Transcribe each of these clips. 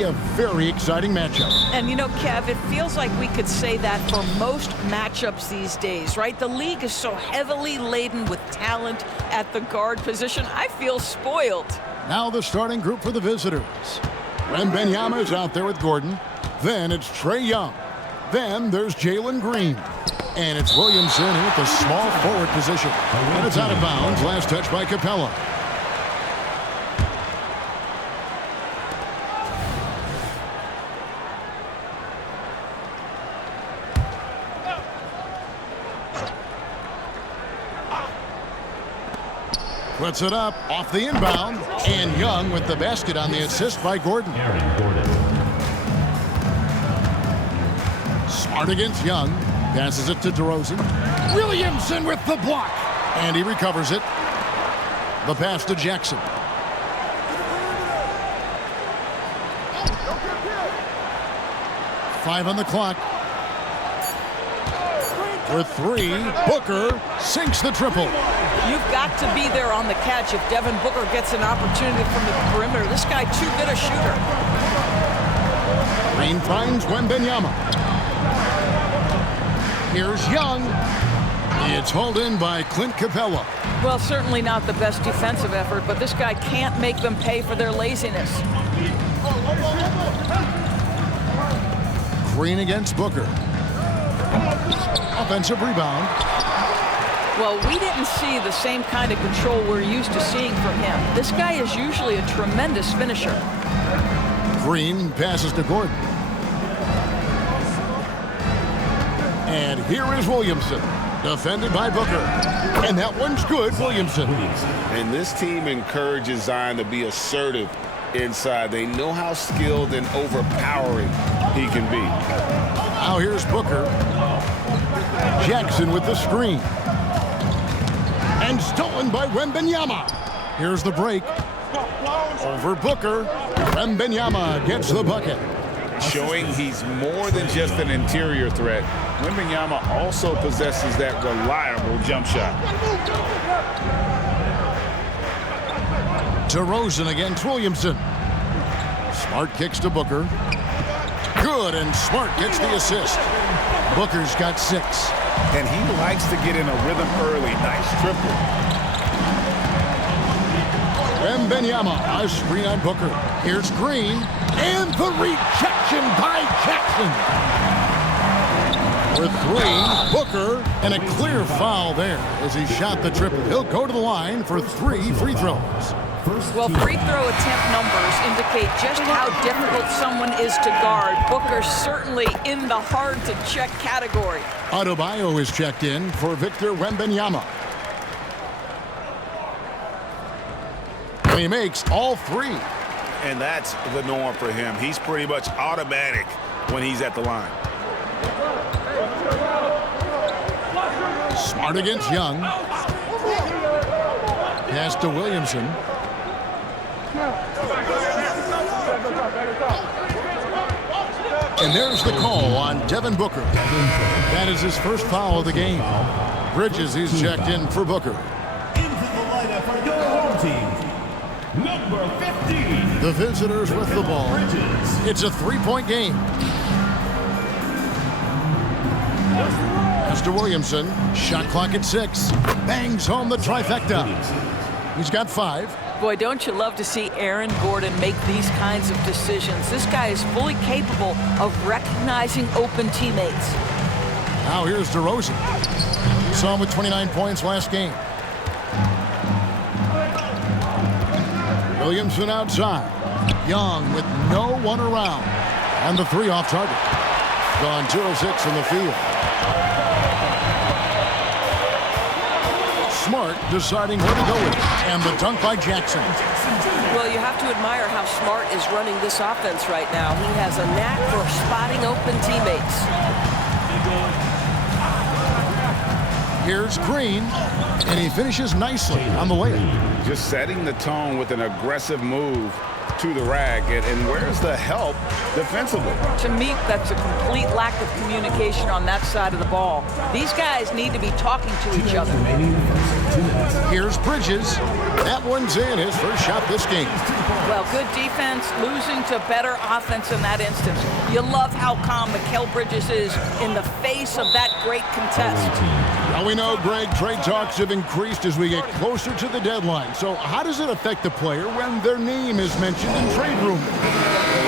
be a very exciting matchup. And you know, Kev, it feels like we could say that for most matchups these days, right? The league is so heavily laden with talent at the guard position. I feel spoiled. Now the starting group for the visitors. Wembanyama is out there with Gordon. Then it's Trae Young. Then there's Jalen Green. And it's Williamson in at the small forward position. And it's out of bounds. Last touch by Capella. Puts it up off the inbound. And Young with the basket on the assist by Gordon. Smart against Young. Passes it to DeRozan. Williamson with the block. And he recovers it. The pass to Jackson. Five on the clock. For three, Booker sinks the triple. You've got to be there on the catch if Devin Booker gets an opportunity from the perimeter. This guy too good a shooter. Green finds Wembanyama. Here's Young. It's hauled in by Clint Capella. Well, certainly not the best defensive effort, but this guy can't make them pay for their laziness. Green against Booker. Offensive rebound. Well, we didn't see the same kind of control we're used to seeing from him. This guy is usually a tremendous finisher. Green passes to Gordon. And here is Williamson, defended by Booker. And that one's good, Williamson. And this team encourages Zion to be assertive inside. They know how skilled and overpowering he can be. Now here's Booker. Jackson with the screen. And stolen by Wembanyama. Here's the break. Over Booker. Wembanyama gets the bucket. Showing he's more than just an interior threat. Wembanyama also possesses that reliable jump shot. DeRozan against Williamson. Smart kicks to Booker. Good, and Smart gets the assist. Booker's got 6. And he likes to get in a rhythm early. Nice triple. Wembanyama, a screen on Booker. Here's Green, and the rejection by Jackson. For 3, Booker, and a clear foul there as he shot the triple. He'll go to the line for 3 free throws. Well, free throw attempt numbers indicate just how difficult someone is to guard. Booker's certainly in the hard-to-check category. Adebayo is checked in for Victor Wembanyama. And he makes all 3. And that's the norm for him. He's pretty much automatic when he's at the line. Smart against Young. Pass to Williamson. And there's the call on Devin Booker. That is his first foul of the game. Bridges, he's checked in for Booker. Into the lineup for your home team, number 15. The visitors with the ball. It's a 3-point game. Pass to Williamson. Shot clock at 6. Bangs home the trifecta. He's got 5. Boy, don't you love to see Aaron Gordon make these kinds of decisions. This guy is fully capable of recognizing open teammates. Now here's DeRozan. Saw him with 29 points last game. Williamson outside. Young with no one around. And the 3 off target. Gone 2 of 6 from the field. Smart deciding where to go with it. And the dunk by Jackson. Well, you have to admire how Smart is running this offense right now. He has a knack for spotting open teammates. Here's Green, and he finishes nicely on the layup. Just setting the tone with an aggressive move to the rack. And where's the help defensively? To me, that's a complete lack of communication on that side of the ball. These guys need to be talking to each other. Here's Bridges. That one's in, his first shot this game. Well, good defense, losing to better offense in that instance. You love how calm Mikal Bridges is in the face of that great contest. Well, we know, Greg, trade talks have increased as we get closer to the deadline. So how does it affect the player when their name is mentioned in trade rumors?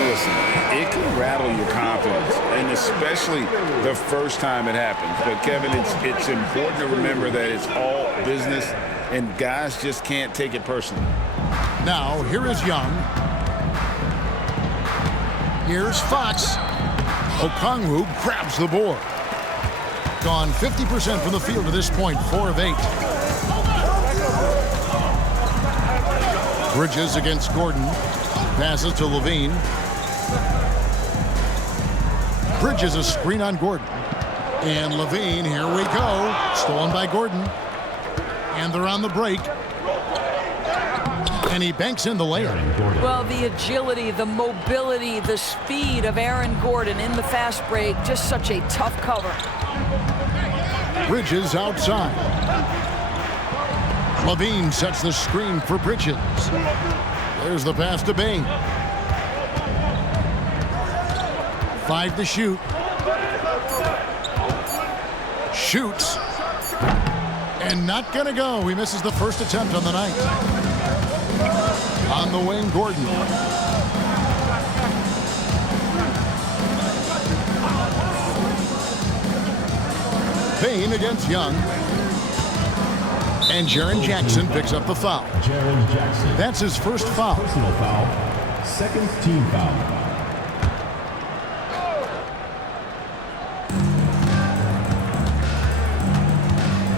Listen, it can rattle your confidence, and especially the first time it happens. But, Kevin, it's important to remember that it's all business, and guys just can't take it personally. Now, here is Young. Here's Fox. Okongwu grabs the board. Gone 50% from the field to this point, 4 of 8. Bridges against Gordon. Passes to Levine. Bridges a screen on Gordon. And Levine, here we go. Stolen by Gordon. And they're on the break. And he banks in the layup. Well, the agility, the mobility, the speed of Aaron Gordon in the fast break, just such a tough cover. Bridges outside. Levine sets the screen for Bridges. There's the pass to Bain. 5 to shoot. Shoots. And not going to go. He misses the first attempt on the night. On the wing, Gordon. Payne against Young. And Jaren Jackson picks up the foul. Jaren Jackson. That's his first foul. Personal foul. Second team foul.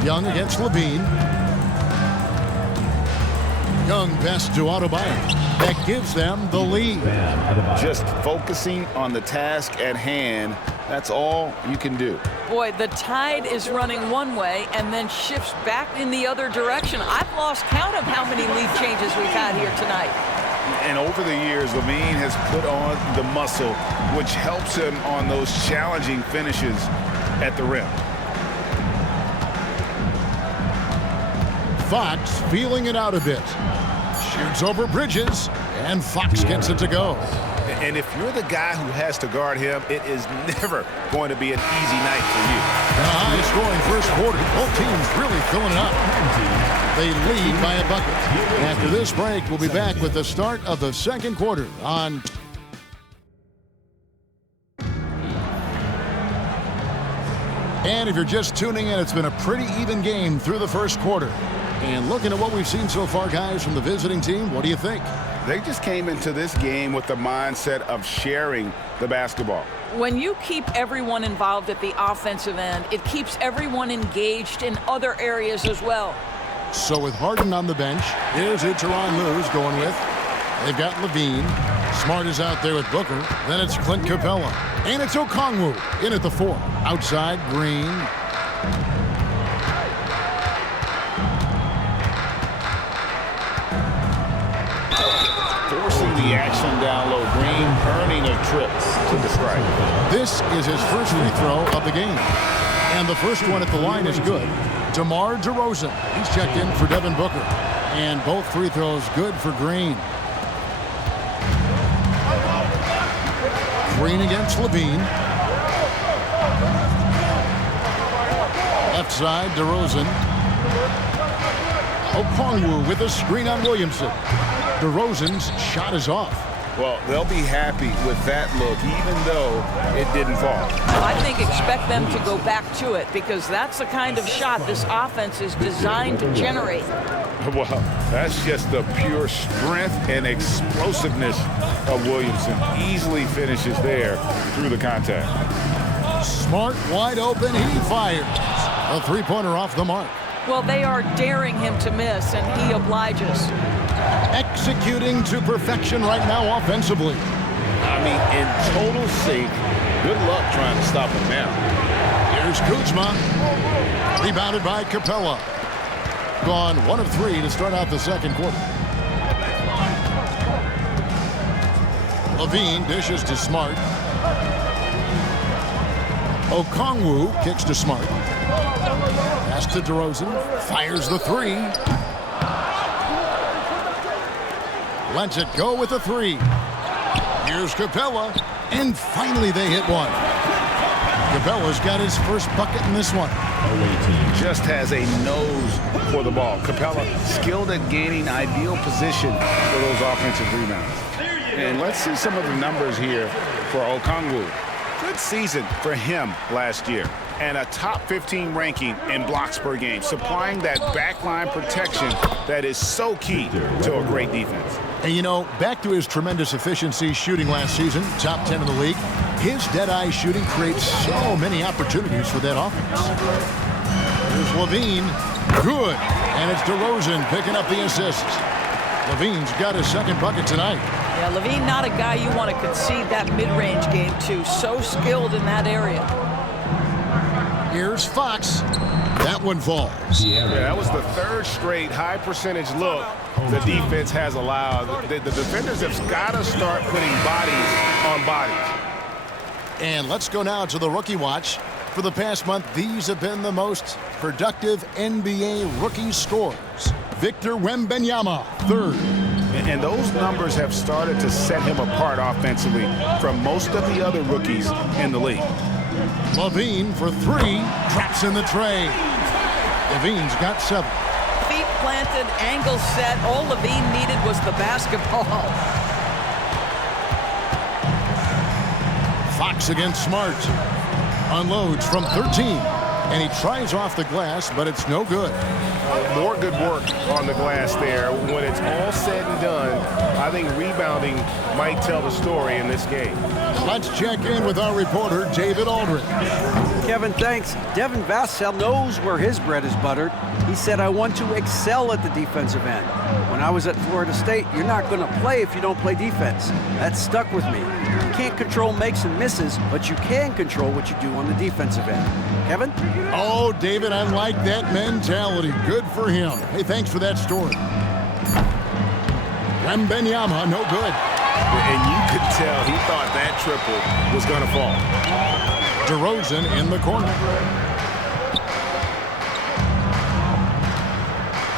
Young against Levine. Young pass to Adebayo. That gives them the lead. Just focusing on the task at hand, that's all you can do. Boy, the tide is running one way and then shifts back in the other direction. I've lost count of how many lead changes we've had here tonight. And over the years, Levine has put on the muscle, which helps him on those challenging finishes at the rim. Fox feeling it out a bit. Shoots over Bridges, and Fox gets it to go. And if you're the guy who has to guard him, it is never going to be an easy night for you. And a high-scoring first quarter. Both teams really filling it up. They lead by a bucket. After this break, we'll be back with the start of the second quarter on... And if you're just tuning in, it's been a pretty even game through the first quarter. And looking at what we've seen so far, guys, from the visiting team, what do you think? They just came into this game with the mindset of sharing the basketball. When you keep everyone involved at the offensive end, it keeps everyone engaged in other areas as well. So with Harden on the bench, here's who Tyronn Lue's going with. They've got Levine. Smart is out there with Booker. Then it's Clint Capella. And it's Okongwu in at the 4. Outside, Green. Forcing the action down low. Green earning a trip to the strike. This is his first free throw of the game. And the first one at the line is good. DeMar DeRozan. He's checked in for Devin Booker. And both free throws good for Green. Green against Levine. Left side, DeRozan. Okongwu with a screen on Williamson. DeRozan's shot is off. Well, they'll be happy with that look, even though it didn't fall. I think expect them to go back to it because that's the kind of shot this offense is designed to generate. Well, that's just the pure strength and explosiveness of Williamson. Easily finishes there through the contact. Smart, wide open, he fires. A three-pointer off the mark. Well, they are daring him to miss, and he obliges. Executing to perfection right now offensively. I mean, in total sync. Good luck trying to stop him now. Here's Kuzma. Rebounded by Capella. Gone 1 of 3 to start out the second quarter. Levine dishes to Smart. Okongwu kicks to Smart. Pass to DeRozan. Fires the 3. Lets it go with a three. Here's Capella, and finally they hit one. Capella's got his first bucket in this one. Just has a nose for the ball. Capella skilled at gaining ideal position for those offensive rebounds. And let's see some of the numbers here for Okongwu. Good season for him last year. And a top 15 ranking in blocks per game, supplying that backline protection that is so key to a great defense. And you know, back to his tremendous efficiency shooting last season, top 10 in the league, his dead-eye shooting creates so many opportunities for that offense. Here's Levine. Good. And it's DeRozan picking up the assist. Levine's got his second bucket tonight. Yeah, Levine not a guy you want to concede that mid-range game to. So skilled in that area. Here's Fox. That one falls. Yeah, that was the third straight high percentage look the defense has allowed. The defenders have got to start putting bodies on bodies. And let's go now to the rookie watch. For the past month, these have been the most productive NBA rookie scores. Victor Wembanyama, third. And those numbers have started to set him apart offensively from most of the other rookies in the league. Levine for three, traps in the tray. Levine's got 7. Feet planted, angle set. All Levine needed was the basketball. Fox against Smart. Unloads from 13. And he tries off the glass, but it's no good. More good work on the glass there. When it's all said and done, I think rebounding might tell the story in this game. Let's check in with our reporter, David Aldridge. Kevin, thanks. Devin Vassell knows where his bread is buttered. He said, I want to excel at the defensive end. When I was at Florida State, you're not going to play if you don't play defense. That stuck with me. You can't control makes and misses, but you can control what you do on the defensive end. Kevin? Oh, David, I like that mentality. Good for him. Hey, thanks for that story. Wembanyama, no good. And you could tell he thought that triple was going to fall. DeRozan in the corner.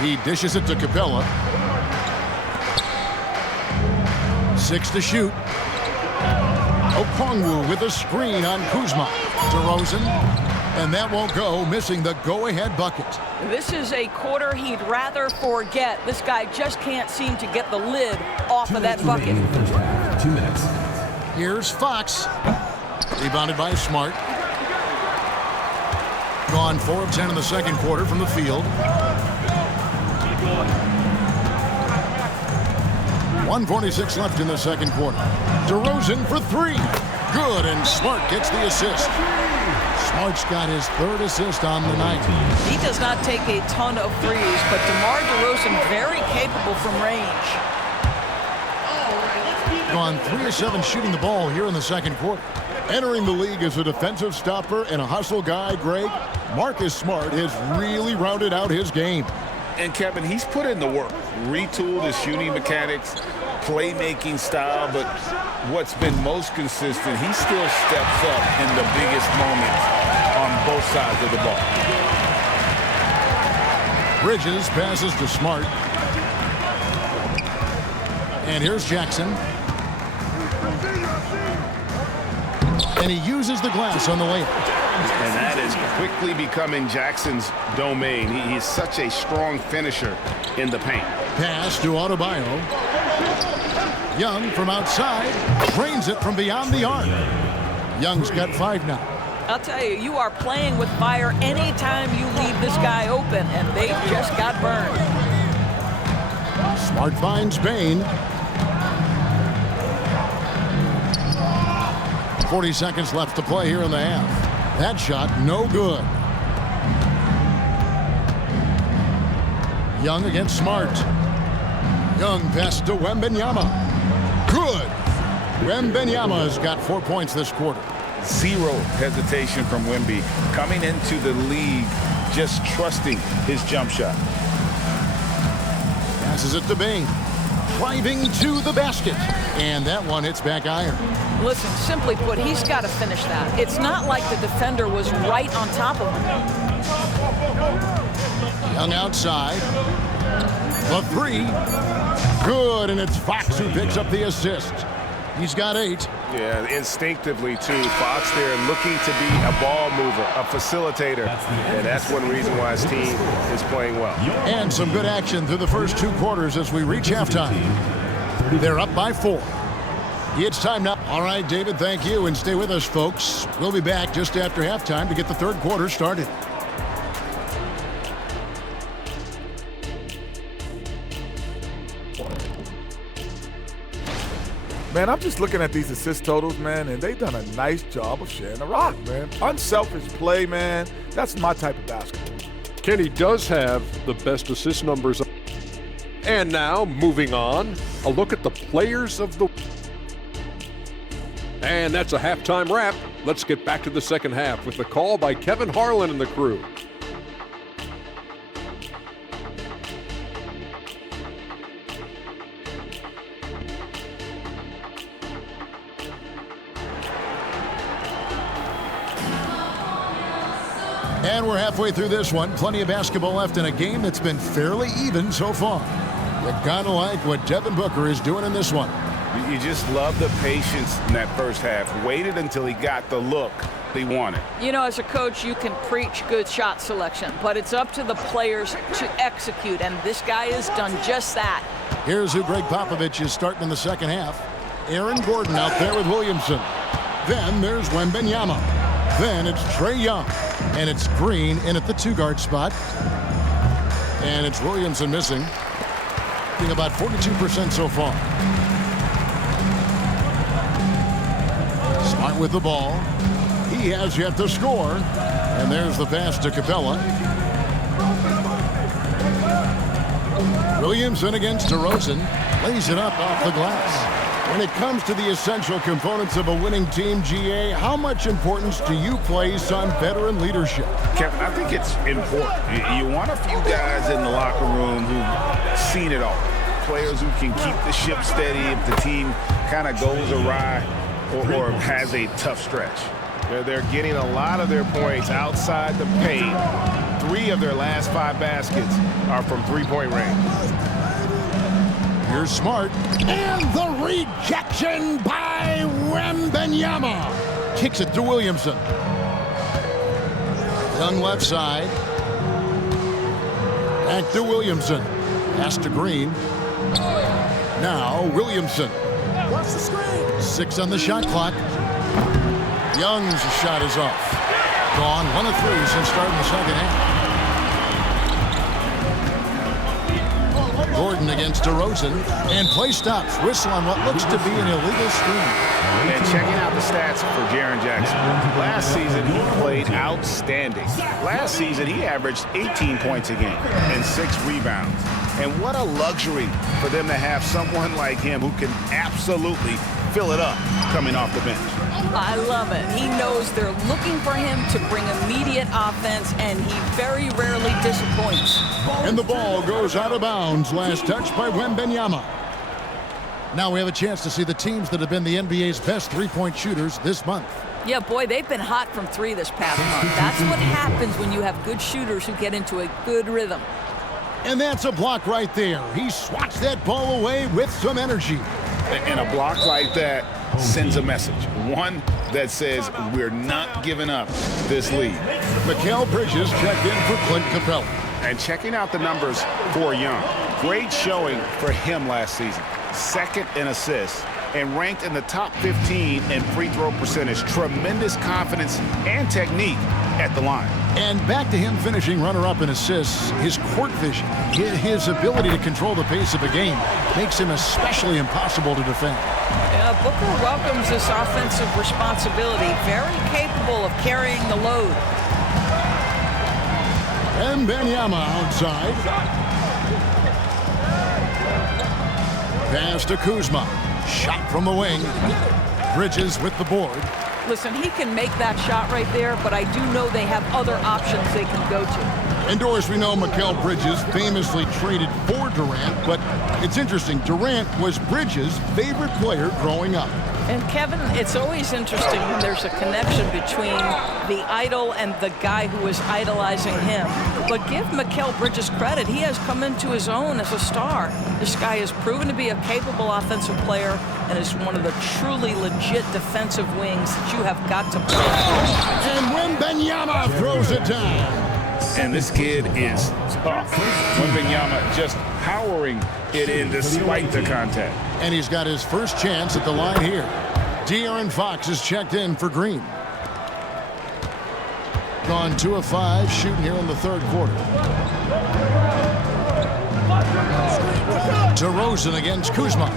He dishes it to Capella. 6 to shoot. Okongwu with a screen on Kuzma. DeRozan. And that won't go, missing the go-ahead bucket. This is a quarter he'd rather forget. This guy just can't seem to get the lid off of that bucket. 2 minutes. Here's Fox. Rebounded by Smart. Gone 4 of 10 in the second quarter from the field. 1:46 left in the second quarter. DeRozan for 3. Good, and Smart gets the assist. Smart's got his 3rd assist on the night. He does not take a ton of threes, but DeMar DeRozan very capable from range. Gone 3 of 7 shooting the ball here in the second quarter. Entering the league as a defensive stopper and a hustle guy, Greg, Marcus Smart has really rounded out his game. And Kevin, he's put in the work, retooled his shooting mechanics, playmaking style, but what's been most consistent, he still steps up in the biggest moments on both sides of the ball. Bridges passes to Smart. And here's Jackson. And he uses the glass on the layup. And that is quickly becoming Jackson's domain. He is such a strong finisher in the paint. Pass to Adebayo. Young from outside drains it from beyond the arc. Young's got 5 now. I'll tell you, you are playing with fire anytime you leave this guy open, and they just got burned. Smart finds Bain. 40 seconds left to play here in the half. That shot, no good. Young against Smart. Young pass to Wembanyama. Good. Wembanyama's got 4 points this quarter. Zero hesitation from Wemby coming into the league, just trusting his jump shot. Passes it to Bain. Driving to the basket. And that one hits back iron. Listen, simply put, he's got to finish that. It's not like the defender was right on top of him. Young outside. The three. Good, and it's Fox who picks up the assist. He's got 8. Yeah, instinctively, too. Fox there looking to be a ball mover, a facilitator. And that's one reason why his team is playing well. And some good action through the first 2 quarters as we reach halftime. They're up by 4. It's time now. All right, David, thank you, and stay with us, folks. We'll be back just after halftime to get the third quarter started. Man, I'm just looking at these assist totals, man, and they've done a nice job of sharing the rock, man. Unselfish play, man. That's my type of basketball. Kenny does have the best assist numbers. And now, moving on, a look at the players of the... And that's a halftime wrap. Let's get back to the second half with the call by Kevin Harlan and the crew. And we're halfway through this one. Plenty of basketball left in a game that's been fairly even so far. You gotta like what Devin Booker is doing in this one. You just love the patience in that first half. Waited until he got the look he wanted. You know, as a coach, you can preach good shot selection, but it's up to the players to execute, and this guy has done just that. Here's who Greg Popovich is starting in the second half. Aaron Gordon out there with Williamson. Then there's Wembanyama. Then it's Trae Young. And it's Green in at the 2-guard spot. And it's Williamson missing. Being about 42% so far. Smart with the ball. He has yet to score. And there's the pass to Capella. Williamson against DeRozan. Lays it up off the glass. When it comes to the essential components of a winning team, GA, how much importance do you place on veteran leadership? Kevin, I think it's important. You want a few guys in the locker room who've seen it all. Players who can keep the ship steady if the team kind of goes awry or has a tough stretch. They're getting a lot of their points outside the paint. 3 of their last 5 baskets are from three-point range. Here's Smart. And the rejection by Wembanyama. Kicks it to Williamson. Young left side. Back to Williamson. Pass to Green. Now Williamson. Watch the screen. 6 on the shot clock. Young's shot is off. Gone 1 of 3 since starting the second half. Gordon against DeRozan, and play stops. Whistle on what looks to be an illegal screen. And checking out the stats for Jaren Jackson. Last season, he played outstanding. Last season, he averaged 18 points a game and 6 rebounds. And what a luxury for them to have someone like him who can absolutely fill it up coming off the bench. I love it. He knows they're looking for him to bring immediate offense, and he very rarely disappoints. And the ball goes out of bounds. Last touch by Wembanyama. Now we have a chance to see the teams that have been the NBA's best three-point shooters this month. Yeah, boy, they've been hot from 3 this past month. That's what happens when you have good shooters who get into a good rhythm. And that's a block right there. He swats that ball away with some energy. And a block like that sends a message. One that says we're not giving up this lead. Mikal Bridges checked in for Clint Capella. And checking out the numbers for Young. Great showing for him last season. 2nd in assists and ranked in the top 15 in free throw percentage. Tremendous confidence and technique at the line. And back to him finishing runner-up in assists. His court vision, his ability to control the pace of a game makes him especially impossible to defend. Yeah, Booker welcomes this offensive responsibility. Very capable of carrying the load. And Wembanyama outside. Pass to Kuzma. Shot from the wing. Bridges with the board. Listen, he can make that shot right there, but I do know they have other options they can go to. Indoors, we know Mikal Bridges famously traded for Durant, but it's interesting. Durant was Bridges' favorite player growing up. And Kevin, it's always interesting when there's a connection between the idol and the guy who is idolizing him. But give Mikal Bridges credit. He has come into his own as a star. This guy has proven to be a capable offensive player and is one of the truly legit defensive wings that you have got to play. And Wembanyama throws it down. And this kid is tough. Wembanyama just powering it in despite the contact. And he's got his first chance at the line here. De'Aaron Fox is checked in for Green. Gone 2 of 5 shooting here in the third quarter. DeRozan against Kuzma.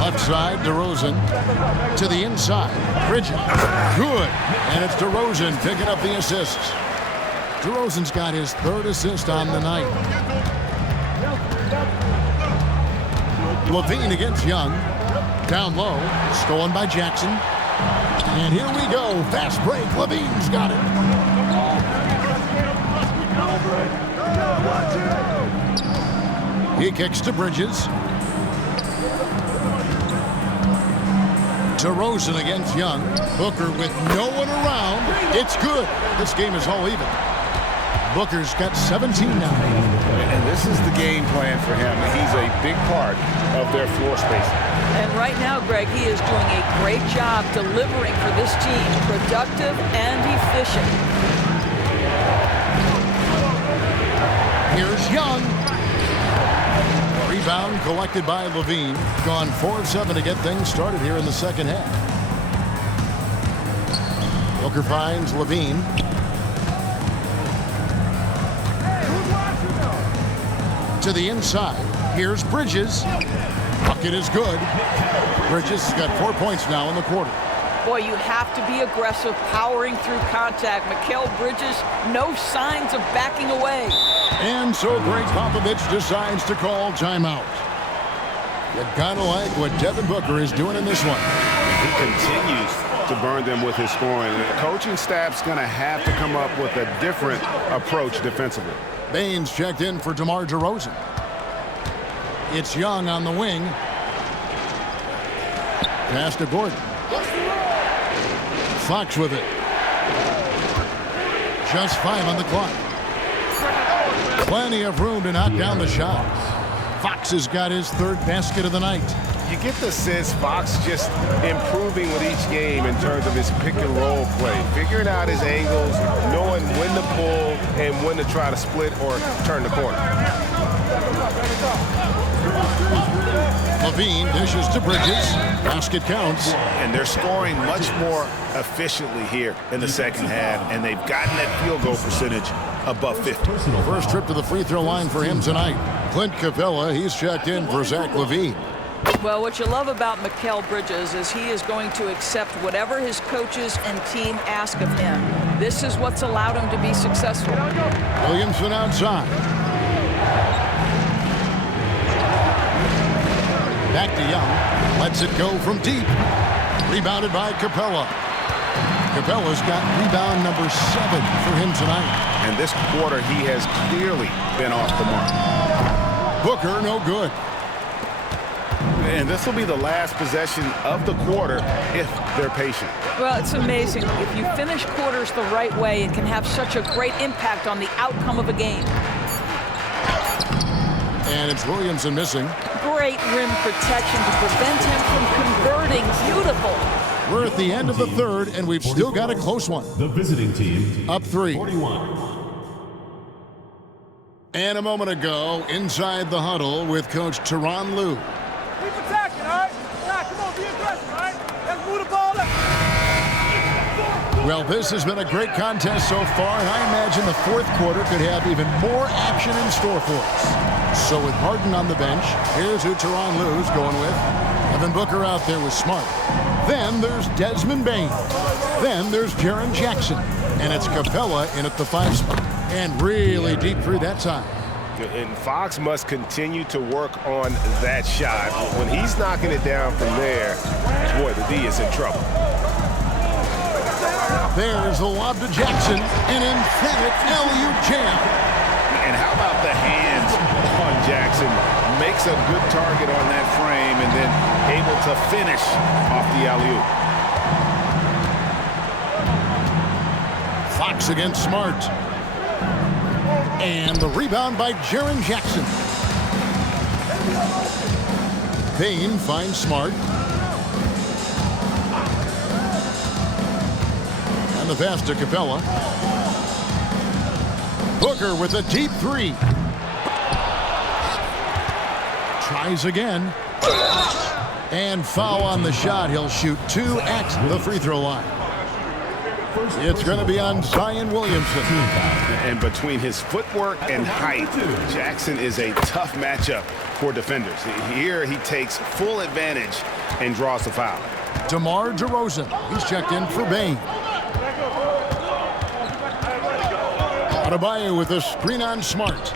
Left side, DeRozan to the inside. Bridges, good. And it's DeRozan picking up the assists. DeRozan's got his third assist on the night. Levine against Young. Down low, stolen by Jackson. And here we go, fast break. Levine's got it. He kicks to Bridges. DeRozan against Young. Booker with no one around. It's good. This game is all even. Booker's got 17 now. And this is the game plan for him. He's a big part of their floor spacing. And right now, Greg, he is doing a great job delivering for this team, productive and efficient. Here's Young. Rebound collected by Levine. Gone 4 of 7 to get things started here in the second half. Booker finds Levine. To the inside. Here's Bridges. Bucket is good. Bridges has got 4 points now in the quarter. Boy, you have to be aggressive, powering through contact. Mikal Bridges, no signs of backing away. And so Greg Popovich decides to call timeout. You gotta like what Devin Booker is doing in this one. He continues to burn them with his scoring. The coaching staff's going to have to come up with a different approach defensively. Baines checked in for DeMar DeRozan. It's Young on the wing. Pass to Gordon. Fox with it. Just 5 on the clock. Plenty of room to knock down the shots. Fox has got his third basket of the night. You get the sense Fox just improving with each game in terms of his pick and roll play, figuring out his angles, knowing when to pull and when to try to split or turn the corner. Levine dishes to Bridges. Basket counts. And they're scoring much more efficiently here in the second half, and they've gotten that field goal percentage above 50. First trip to the free throw line for him tonight. Clint Capella, he's checked in for Zach LaVine. Well, what you love about Mikal Bridges is he is going to accept whatever his coaches and team ask of him. This is what's allowed him to be successful. Williamson outside. Back to Young. Lets it go from deep. Rebounded by Capella. Capella's got rebound number 7 for him tonight. And this quarter, he has clearly been off the mark. Booker, no good. And this will be the last possession of the quarter if they're patient. Well, it's amazing. If you finish quarters the right way, it can have such a great impact on the outcome of a game. And it's Williamson missing. Great rim protection to prevent him from converting. Beautiful. We're at the end of the third, and we've still got a close one. The visiting team Up 3. 41. And a moment ago, inside the huddle with Coach Tyronn Lue. Keep attacking, all right? Now, come on, be aggressive, all right? Let's move the ball up. Well, this has been a great contest so far, and I imagine the fourth quarter could have even more action in store for us. So with Harden on the bench, here's who Tyronn Lue's going with. Devin Booker out there with Smart. Then there's Desmond Bain. Then there's Jaren Jackson. And it's Capella in at the 5 spot. And really deep through that time. And Fox must continue to work on that shot. When he's knocking it down from there, boy, the D is in trouble. There's the lob to Jackson, an emphatic alley-oop jam. And how about the hands on Jackson? Makes a good target on that frame and then able to finish off the alley-oop. Fox against Smart. And the rebound by Jaren Jackson. Payne finds Smart. And the pass to Capella. Booker with a deep three. Tries again. And foul on the shot. He'll shoot 2 at the free throw line. It's going to be on Zion Williamson. And between his footwork and height, Jackson is a tough matchup for defenders. Here he takes full advantage and draws the foul. DeMar DeRozan. He's checked in for Bain. Adebayo with a screen on Smart.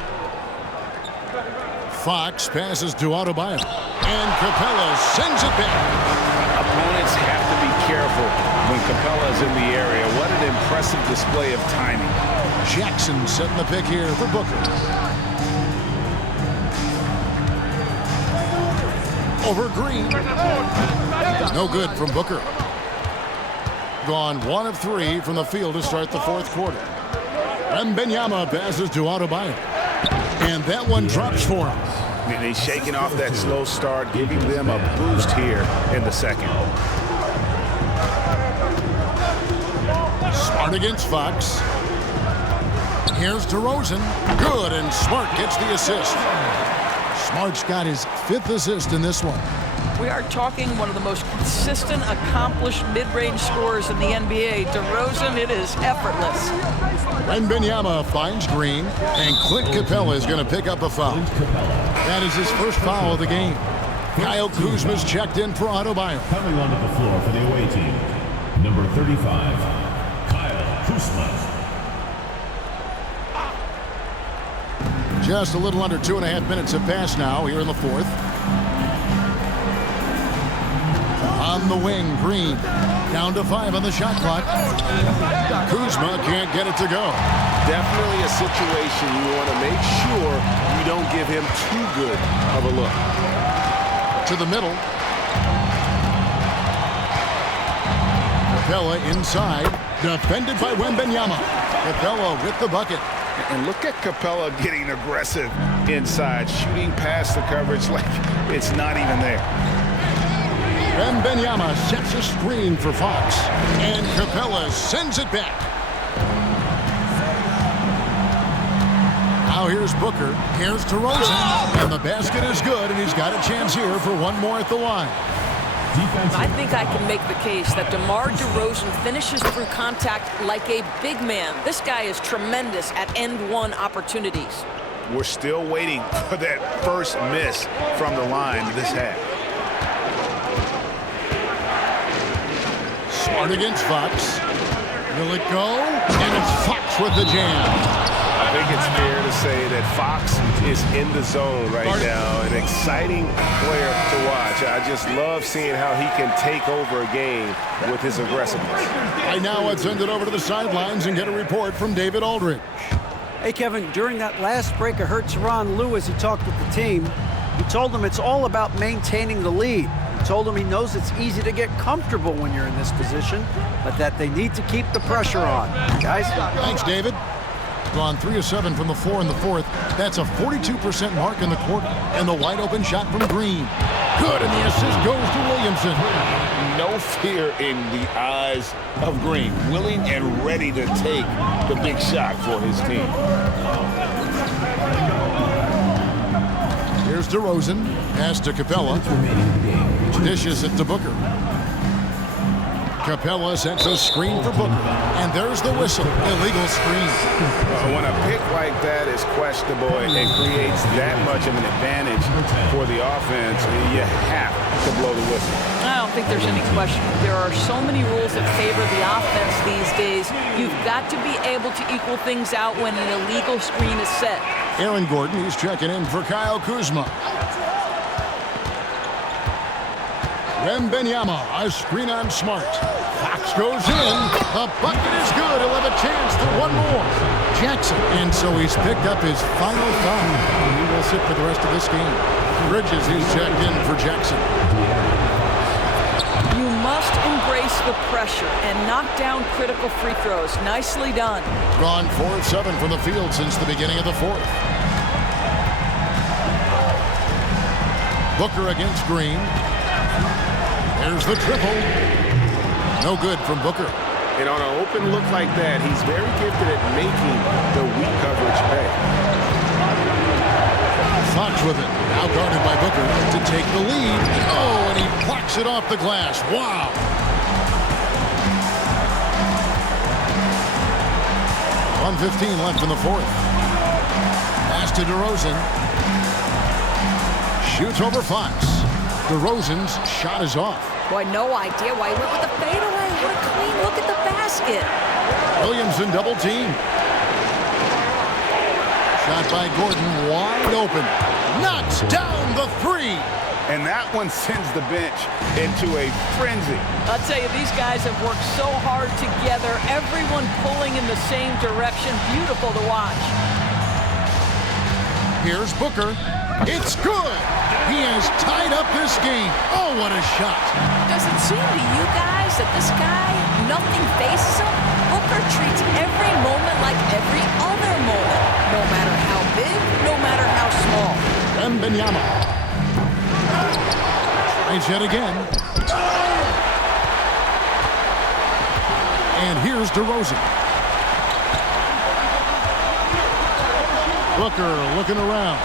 Fox passes to Adebayo. And Capella sends it back. Opponents have to be careful when Capella is in the area. What an impressive display of timing. Jackson setting the pick here for Booker. Over Green. No good from Booker. Gone 1 of 3 from the field to start the fourth quarter. Wembanyama passes to Adebayo. And that one drops for him. And he's shaking off that slow start, giving them a boost here in the second. Smart against Fox. Here's DeRozan. Good, and Smart gets the assist. Smart's got his 5th assist in this one. We are talking one of the most consistent, accomplished mid-range scorers in the NBA. DeRozan, it is effortless. Wembanyama finds Green, and Clint Capella is going to pick up a foul. That is his first foul of the game. Kyle Kuzma's checked in for Adebayo. Coming onto the floor for the away team, number 35, Kyle Kuzma. Just a little under 2.5 minutes have passed now here in the fourth. On the wing, Green. Down to 5 on the shot clock. Kuzma can't get it to go. Definitely a situation you want to make sure you don't give him too good of a look. To the middle. Capella inside. Defended by Wembanyama. Capella with the bucket. And look at Capella getting aggressive inside, shooting past the coverage like it's not even there. Wembanyama sets a screen for Fox. And Capella sends it back. Now here's Booker. Here's DeRozan. And the basket is good, and he's got a chance here for one more at the line. I think I can make the case that DeMar DeRozan finishes through contact like a big man. This guy is tremendous at end-one opportunities. We're still waiting for that first miss from the line this half. Smart against Fox. Will it go? And it's Fox with the jam. I think it's fair to say that Fox is in the zone right now. An exciting player to watch. I just love seeing how he can take over a game with his aggressiveness. Right now, let's send it over to the sidelines and get a report from David Aldridge. Hey, Kevin, during that last break, I heard Tyronn Lue as he talked with the team. He told them it's all about maintaining the lead. He told them he knows it's easy to get comfortable when you're in this position, but that they need to keep the pressure on. Guys? Thanks, David. Gone 3 of 7 from the floor in the fourth. That's a 42% mark in the quarter. And the wide open shot from Green. Good, and the assist goes to Williamson. No fear in the eyes of Green. Willing and ready to take the big shot for his team. Here's DeRozan. Pass to Capella. Dishes it to Booker. Capella sets a screen for Booker. And there's the whistle. Illegal screen. When a pick like that is questionable and creates that much of an advantage for the offense, you have to blow the whistle. I don't think there's any question. There are so many rules that favor the offense these days. You've got to be able to equal things out when an illegal screen is set. Aaron Gordon, he's checking in for Kyle Kuzma. Wembanyama, a screen on Smart. Fox Fox goes in. The bucket is good. He'll have a chance for one more. Jackson. And so he's picked up his final foul. He will sit for the rest of this game. Bridges is checked in for Jackson. You must embrace the pressure and knock down critical free throws. Nicely done. Gone 4 of 7 from the field since the beginning of the fourth. Booker against Green. There's the triple. No good from Booker. And on an open look like that, he's very gifted at making the weak coverage pay. Fox with it. Now guarded by Booker to take the lead. Oh, and he blocks it off the glass. Wow. .1:15 left in the fourth. Pass to DeRozan. Shoots over Fox. DeRozan's shot is off. Boy, no idea why he went with the fadeaway. What a clean look at the basket. Williamson double team. Shot by Gordon, wide open. Knocks down the three. And that one sends the bench into a frenzy. I'll tell you, these guys have worked so hard together. Everyone pulling in the same direction. Beautiful to watch. Here's Booker. It's good. He has tied up this game. Oh, what a shot. Does it seem to you guys that this guy, nothing faces him? Booker treats every moment like every other moment. No matter how big, no matter how small. Wembanyama. Tries yet again. And here's DeRozan. Booker looking around.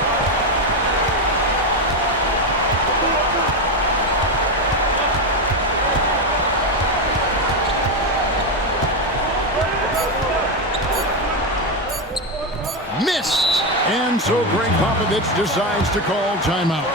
Missed. And so Greg Popovich decides to call timeout.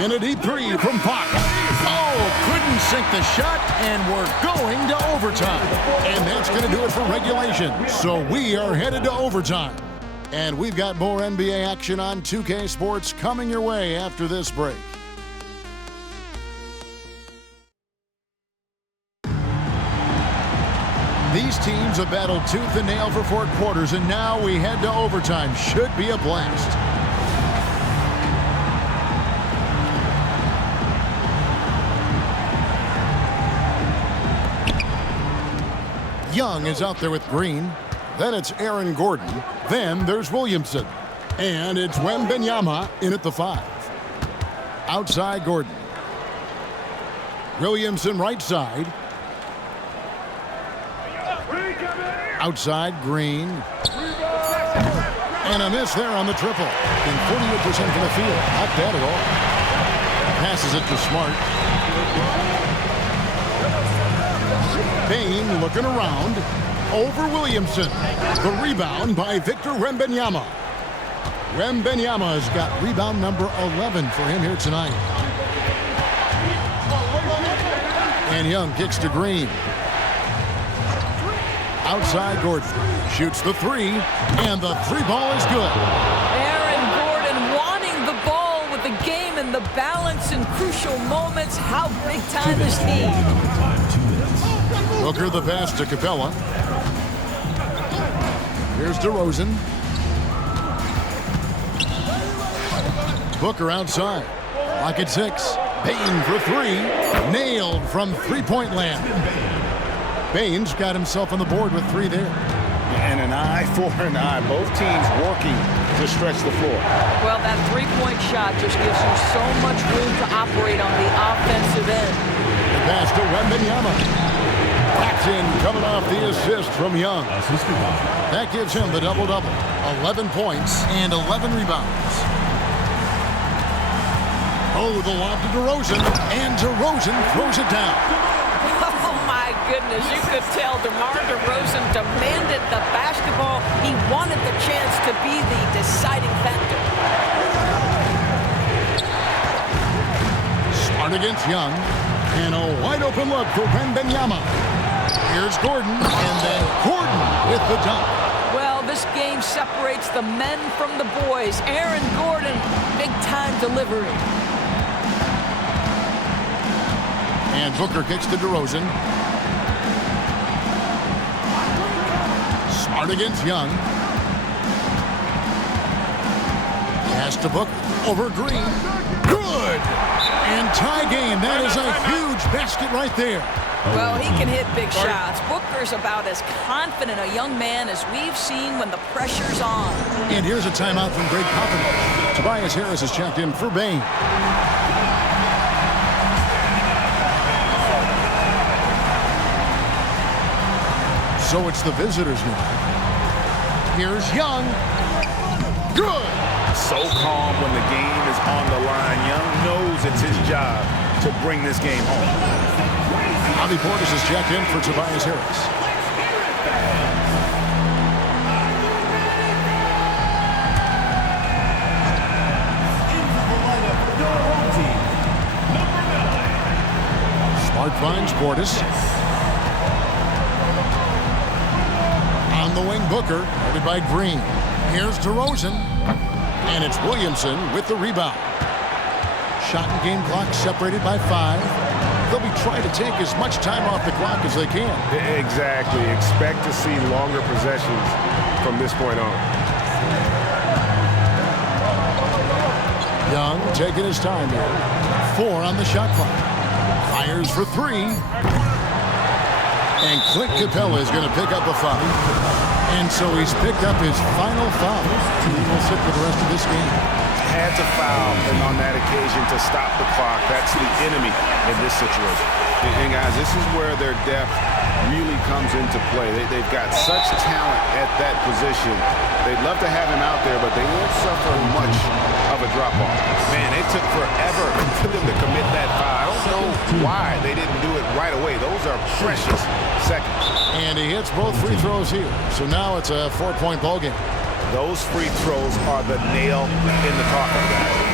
And a deep three from Fox. Oh, couldn't sink the shot, and we're going to overtime. And that's going to do it for regulation. So we are headed to overtime. And we've got more NBA action on 2K Sports coming your way after this break. These teams have battled tooth and nail for 4 quarters, and now we head to overtime. Should be a blast. Young is out there with Green. Then it's Aaron Gordon. Then there's Williamson. And it's Wembanyama in at the 5. Outside Gordon. Williamson right side. Outside Green. And a miss there on the triple. And 48% from the field. Not bad at all. Passes it to Smart. Payne looking around. Over Williamson. The rebound by Victor Wembanyama. Wembanyama has got rebound number 11 for him here tonight. And Young kicks to Green. Outside Gordon. Shoots the 3. And the 3 ball is good. Aaron Gordon wanting the ball with the game and the balance in crucial moments. How big time is he? Booker the pass to Capella. Here's DeRozan. Booker outside. Lock at 6. Payne for 3. Nailed from three-point land. Payne's got himself on the board with 3 there. And an eye for an eye. Both teams working to stretch the floor. Well, that three-point shot just gives you so much room to operate on the offensive end. The pass to Wembanyama. Jackson coming off the assist from Young. That gives him the double-double. 11 points and 11 rebounds. Oh, the lob to DeRozan. And DeRozan throws it down. Oh, my goodness. You could tell DeMar DeRozan demanded the basketball. He wanted the chance to be the deciding factor. Smart against Young. And a wide-open look for Wembanyama. Here's Gordon, and then Gordon with the dunk. Well, this game separates the men from the boys. Aaron Gordon, big-time delivery. And Booker kicks to DeRozan. Smart against Young. Pass to Booker. Over Green. Good! And tie game. That is a huge basket right there. Well, he can hit big shots. Booker's about as confident a young man as we've seen when the pressure's on. And here's a timeout from Greg Popovich. Tobias Harris is checked in for Bain. So it's the visitors now. Here's Young. Good! So calm when the game is on the line. Young knows it's his job to bring this game home. Bobby Portis is checked in for Tobias Harris. Smart finds Portis. On the wing, Booker, guarded by Green. Here's DeRozan. And it's Williamson with the rebound. Shot and game clock separated by 5. They'll be trying to take as much time off the clock as they can. Exactly. Expect to see longer possessions from this point on. Young taking his time here. 4 on the shot clock. Fires for 3. And Clint Capella is going to pick up a foul. And so he's picked up his final foul. He will sit for the rest of this game. Had to foul, and on that occasion to stop the clock. That's the enemy in this situation. And guys, this is where their depth really comes into play. They've got such talent at that position. They'd love to have him out there, but they won't suffer much of a drop-off. Man, it took forever for them to commit that foul. I don't know why they didn't do it right away. Those are precious seconds. And he hits both free throws here. So now it's a 4-point ball game. Those free throws are the nail in the coffin, guys.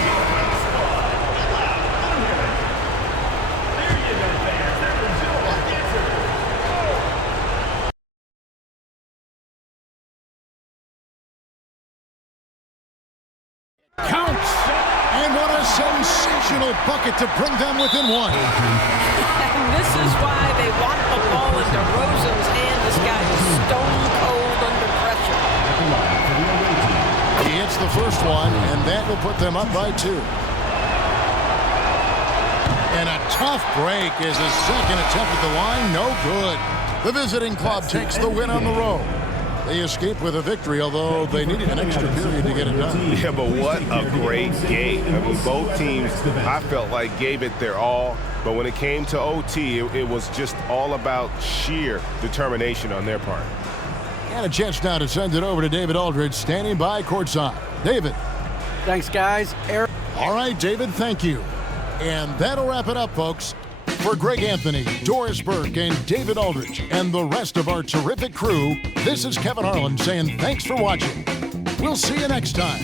Counts! And what a sensational bucket to bring them within 1. And this is why they want the ball in DeRozan's hand. This guy is stone cold under pressure. He hits the first one, and that will put them up by 2. And a tough break is his second attempt at the line. No good. The visiting club takes the win on the road. They escape with a victory, although they needed an extra period to get it done. Yeah, but what a great game. I mean, both teams, I felt like, gave it their all. But when it came to OT, it was just all about sheer determination on their part. And a chance now to send it over to David Aldridge, standing by courtside. David. Thanks, guys. Eric. All right, David, thank you. And that'll wrap it up, folks. For Greg Anthony, Doris Burke, and David Aldridge, and the rest of our terrific crew, this is Kevin Harlan saying thanks for watching. We'll see you next time.